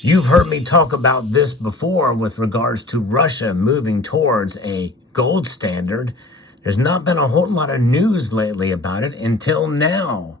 You've heard me talk about this before with regards to Russia moving towards a gold standard. There's not been a whole lot of news lately about it until now.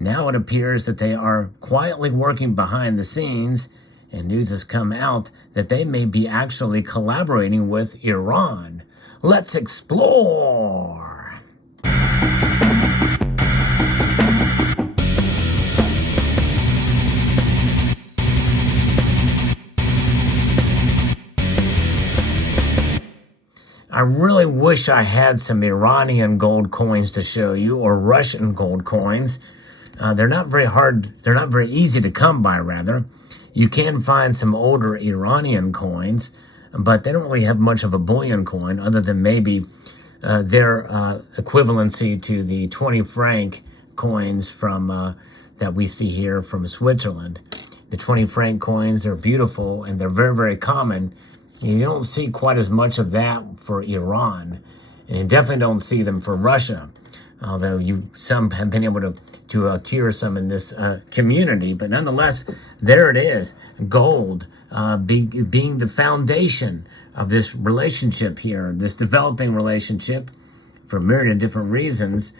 Now it appears that they are quietly working behind the scenes, and news has come out that they may be actually collaborating with Iran. Let's explore. I really wish I had some Iranian gold coins to show you, or Russian gold coins. They're not very hard, they're not very easy to come by, rather. You can find some older Iranian coins, but they don't really have much of a bullion coin other than maybe their equivalency to the 20 franc coins from that we see here from Switzerland. The 20 franc coins are beautiful and they're very, very common. You don't see quite as much of that for Iran, and you definitely don't see them for Russia, although some have been able to cure some in this community. But nonetheless, there it is, gold being the foundation of this relationship here, this developing relationship for myriad of different reasons,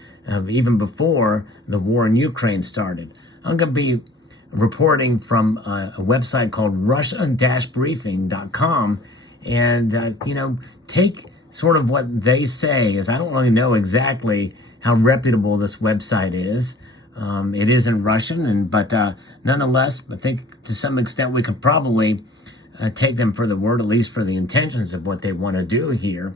even before the war in Ukraine started. I'm going to be reporting from a website called Russian-briefing.com, and take sort of what they say, as I don't really know exactly how reputable this website is. It is in Russian, but nonetheless, I think to some extent we could probably take them for the word, at least for the intentions of what they want to do here.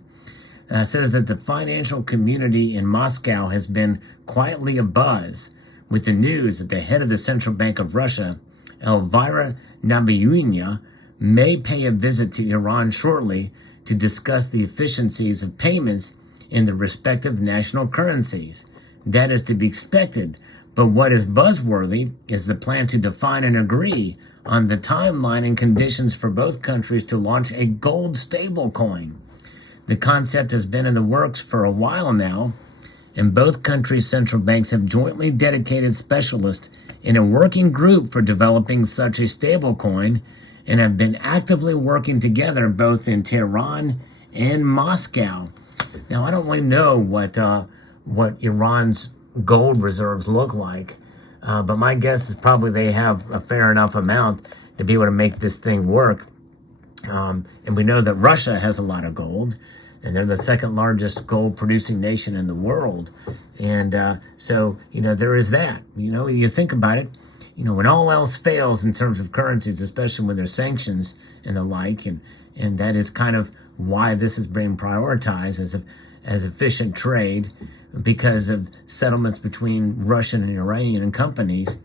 Says that the financial community in Moscow has been quietly abuzz with the news that the head of the Central Bank of Russia, Elvira Nabiullina, may pay a visit to Iran shortly to discuss the efficiencies of payments in the respective national currencies. That is to be expected, but what is buzzworthy is the plan to define and agree on the timeline and conditions for both countries to launch a gold stablecoin. The concept has been in the works for a while now, and both countries' central banks have jointly dedicated specialists in a working group for developing such a stablecoin and have been actively working together both in Tehran and Moscow. Now, I don't really know what Iran's gold reserves look like, but my guess is probably they have a fair enough amount to be able to make this thing work. And we know that Russia has a lot of gold, and they're the second largest gold producing nation in the world. And so, there is that. You think about it, when all else fails in terms of currencies, especially when there's sanctions and the like, and that is kind of why this is being prioritized as efficient trade, because of settlements between Russian and Iranian companies.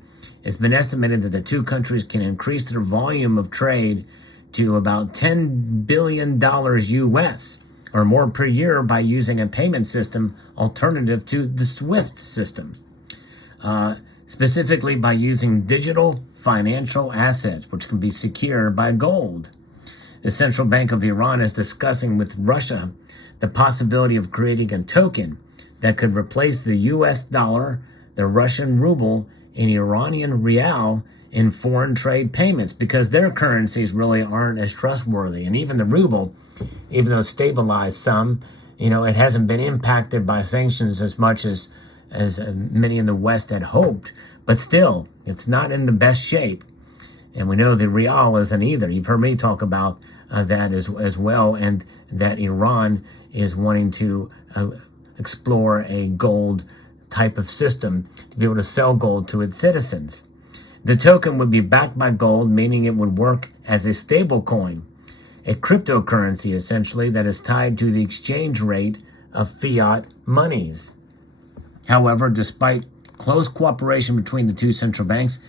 It's been estimated that the two countries can increase their volume of trade to about $10 billion US or more per year by using a payment system alternative to the SWIFT system, specifically by using digital financial assets, which can be secured by gold. The Central Bank of Iran is discussing with Russia the possibility of creating a token that could replace the US dollar, the Russian ruble, and Iranian rial in foreign trade payments, because their currencies really aren't as trustworthy. And even the ruble, even though it's stabilized some, it hasn't been impacted by sanctions as much as many in the West had hoped. But still, it's not in the best shape. And we know the rial isn't either. You've heard me talk about that as well, and that Iran is wanting to explore a gold type of system to be able to sell gold to its citizens. The token would be backed by gold, meaning it would work as a stable coin, a cryptocurrency essentially that is tied to the exchange rate of fiat monies. However, despite close cooperation between the two central banks,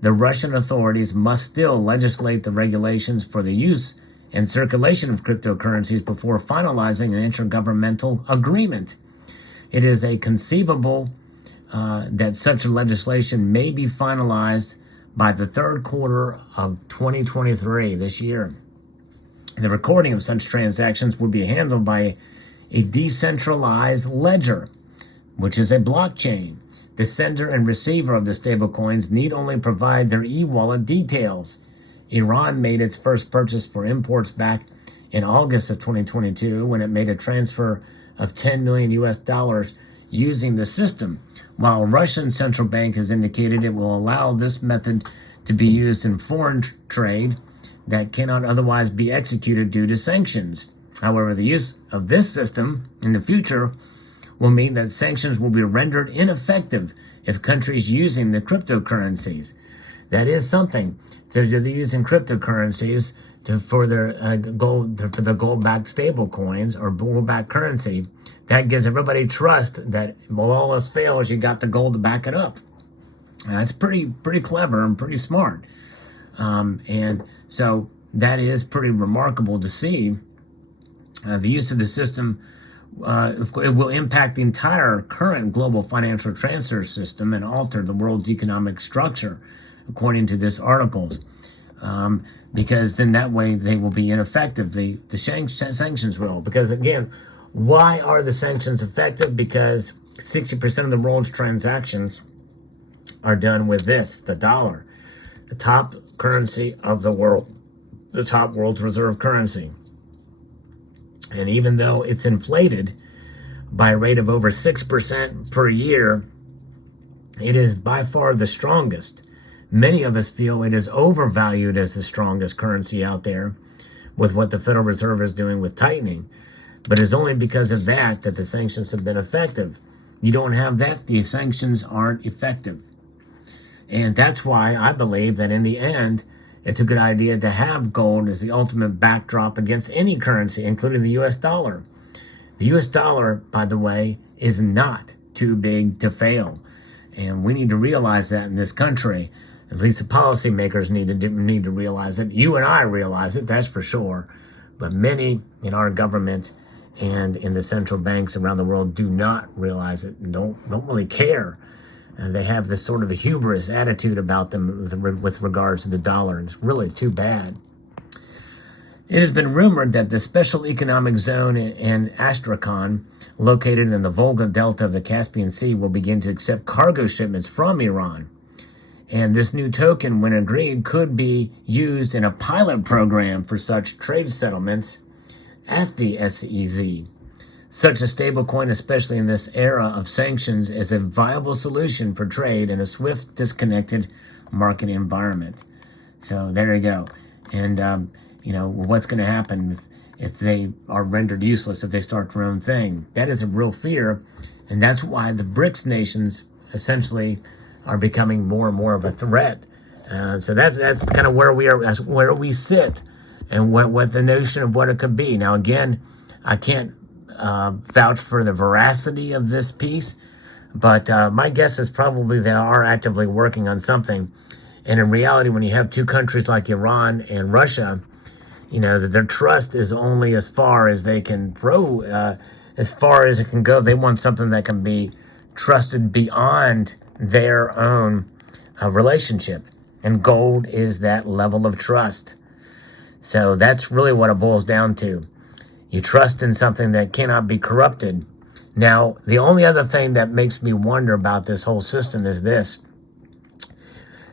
the Russian authorities must still legislate the regulations for the use and circulation of cryptocurrencies before finalizing an intergovernmental agreement. It is a conceivable that such legislation may be finalized by the third quarter of 2023, this year. The recording of such transactions would be handled by a decentralized ledger, which is a blockchain. The sender and receiver of the stablecoins need only provide their e-wallet details. Iran made its first purchase for imports back in August of 2022 when it made a transfer of 10 million US dollars using the system, while Russian central bank has indicated it will allow this method to be used in foreign trade that cannot otherwise be executed due to sanctions. However, the use of this system in the future will mean that sanctions will be rendered ineffective if countries using the cryptocurrencies. That is something. So they're using cryptocurrencies for their gold-backed stable coins or gold-backed currency. That gives everybody trust that, well, all else fails, you got the gold to back it up. That's pretty clever and pretty smart. And so that is pretty remarkable to see. The use of the system it will impact the entire current global financial transfer system and alter the world's economic structure, according to this article. Because then that way they will be ineffective. The sanctions will. Because again, why are the sanctions effective? Because 60% of the world's transactions are done with this, the dollar, the top currency of the world, the top world's reserve currency. And even though it's inflated by a rate of over 6% per year, it is by far the strongest. Many of us feel it is overvalued as the strongest currency out there with what the Federal Reserve is doing with tightening. But it's only because of that the sanctions have been effective. You don't have that, the sanctions aren't effective. And that's why I believe that in the end, it's a good idea to have gold as the ultimate backdrop against any currency, including the US dollar. The US dollar, by the way, is not too big to fail. And we need to realize that in this country. At least the policymakers need to realize it. You and I realize it, that's for sure. But many in our government and in the central banks around the world do not realize it and don't really care. And they have this sort of a hubris attitude about them with regards to the dollar, and it's really too bad. It has been rumored that the Special Economic Zone in Astrakhan, located in the Volga Delta of the Caspian Sea, will begin to accept cargo shipments from Iran. And this new token, when agreed, could be used in a pilot program for such trade settlements at the SEZ. Such a stablecoin, especially in this era of sanctions, is a viable solution for trade in a swift, disconnected market environment. So there you go. And, what's going to happen if they are rendered useless, if they start their own thing? That is a real fear. And that's why the BRICS nations essentially are becoming more and more of a threat. So that's kind of where we are, where we sit, and what the notion of what it could be. Now, again, I can't vouch for the veracity of this piece, but my guess is probably they are actively working on something. And in reality, when you have two countries like Iran and Russia, their trust is only as far as they can throw, as far as it can go. They want something that can be trusted beyond their own relationship. And gold is that level of trust. So that's really what it boils down to. You trust in something that cannot be corrupted. Now, the only other thing that makes me wonder about this whole system is this.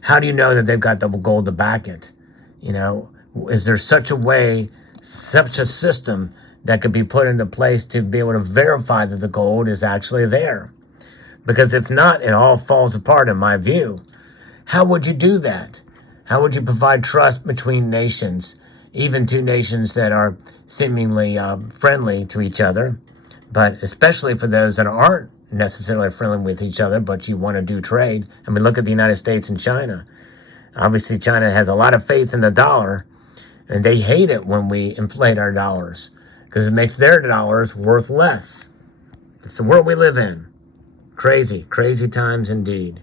How do you know that they've got double gold to back it? Is there such a way, such a system that could be put into place to be able to verify that the gold is actually there? Because if not, it all falls apart in my view. How would you do that? How would you provide trust between nations, even two nations that are seemingly friendly to each other, but especially for those that aren't necessarily friendly with each other, but you want to do trade? I mean, look at the United States and China. Obviously, China has a lot of faith in the dollar, and they hate it when we inflate our dollars because it makes their dollars worth less. It's the world we live in. Crazy, crazy times indeed.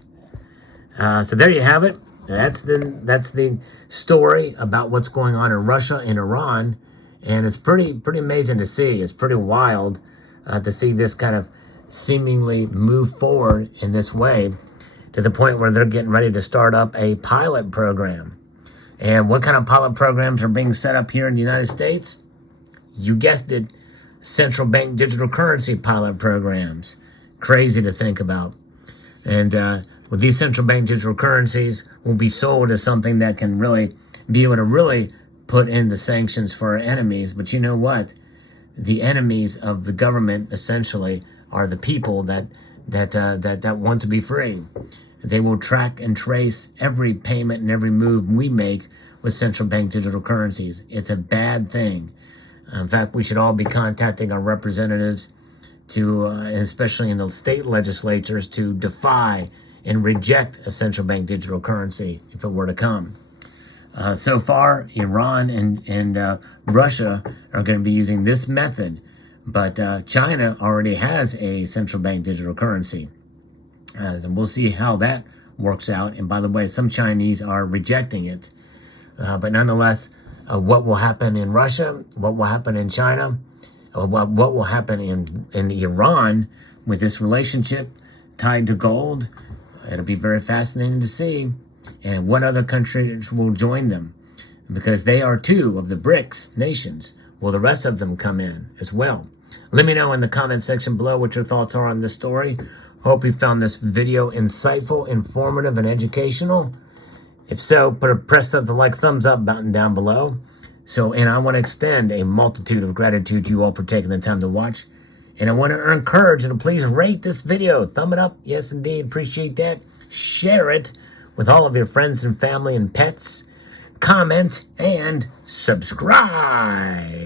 So there you have it. That's the story about what's going on in Russia and Iran, and it's pretty amazing to see. It's pretty wild to see this kind of seemingly move forward in this way to the point where they're getting ready to start up a pilot program. And what kind of pilot programs are being set up here in the United States? You guessed it, central bank digital currency pilot programs. Crazy to think about. And with these central bank digital currencies will be sold as something that can really be able to really put in the sanctions for our enemies. But you know what? The enemies of the government essentially are the people that want to be free. They will track and trace every payment and every move we make with central bank digital currencies. It's a bad thing. In fact, we should all be contacting our representatives to, especially in the state legislatures, to defy and reject a central bank digital currency if it were to come. So far, Iran and Russia are going to be using this method, but China already has a central bank digital currency. And we'll see how that works out. And by the way, some Chinese are rejecting it. But nonetheless, what will happen in Russia, what will happen in China, what will happen in Iran with this relationship tied to gold, it'll be very fascinating to see. And what other countries will join them, because they are two of the BRICS nations. Will the rest of them come in as well? Let me know in the comment section below what your thoughts are on this story. Hope you found this video insightful, informative, and educational. If so, press the like thumbs up button down below. And I want to extend a multitude of gratitude to you all for taking the time to watch. And I want to encourage you to please rate this video. Thumb it up. Yes, indeed. Appreciate that. Share it with all of your friends and family and pets. Comment and subscribe.